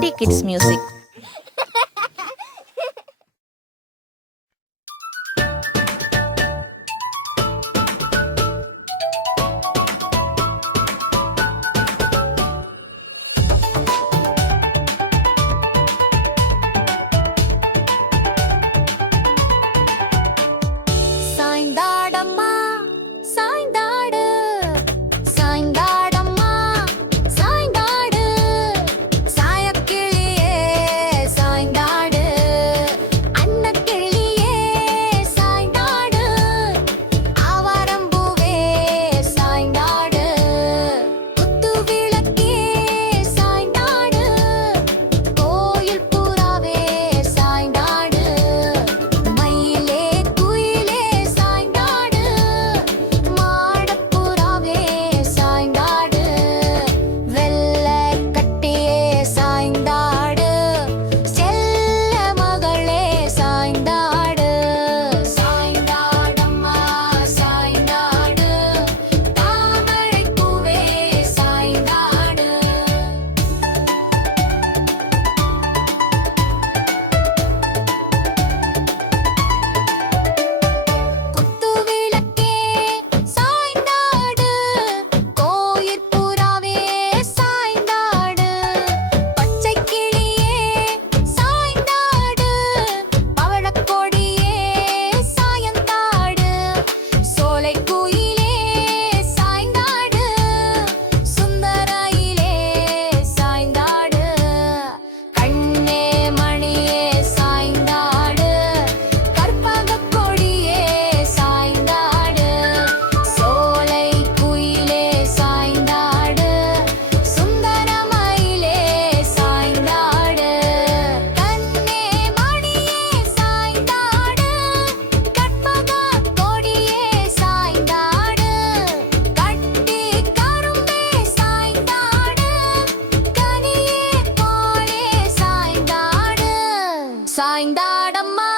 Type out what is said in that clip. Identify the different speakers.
Speaker 1: Tickets Music.
Speaker 2: சாய்ந்தாடம்மா.